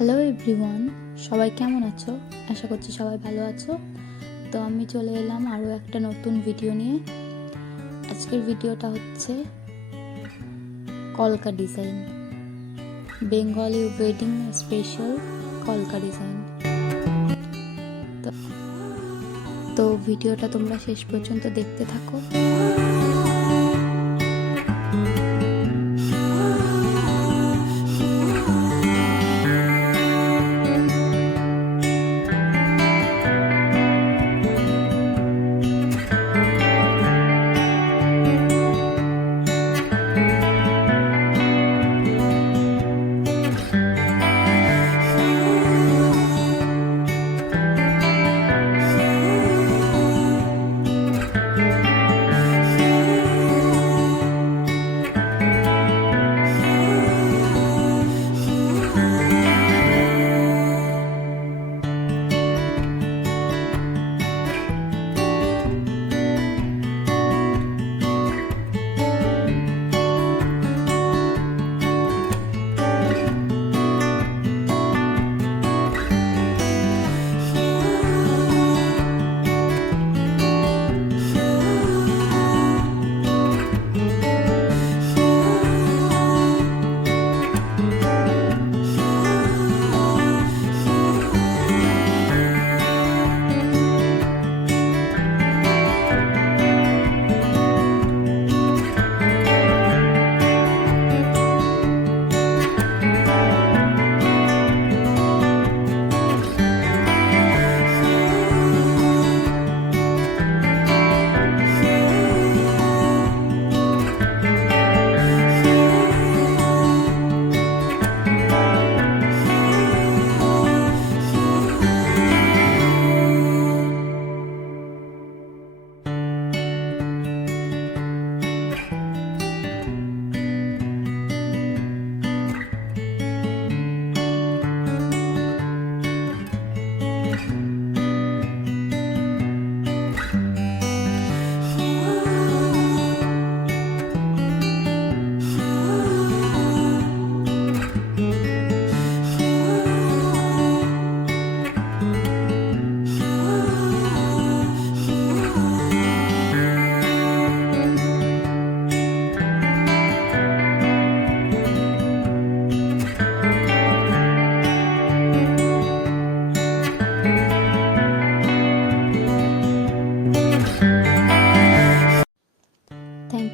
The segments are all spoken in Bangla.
হ্যালো এভরিওয়ান সবাই কেমন আছো? আশা করছি সবাই ভালো আছো। তো আমি চলে এলাম আরও একটা নতুন ভিডিও নিয়ে। আজকের ভিডিওটা হচ্ছে কলকা ডিজাইন বেঙ্গলি ওয়েডিং স্পেশাল কলকা ডিজাইন তো ভিডিওটা তোমরা শেষ পর্যন্ত দেখতে থাকো।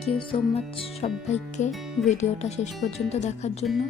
ইউ সো মাচ সবাইকে ভিডিওটা শেষ পর্যন্ত দেখার জন্য।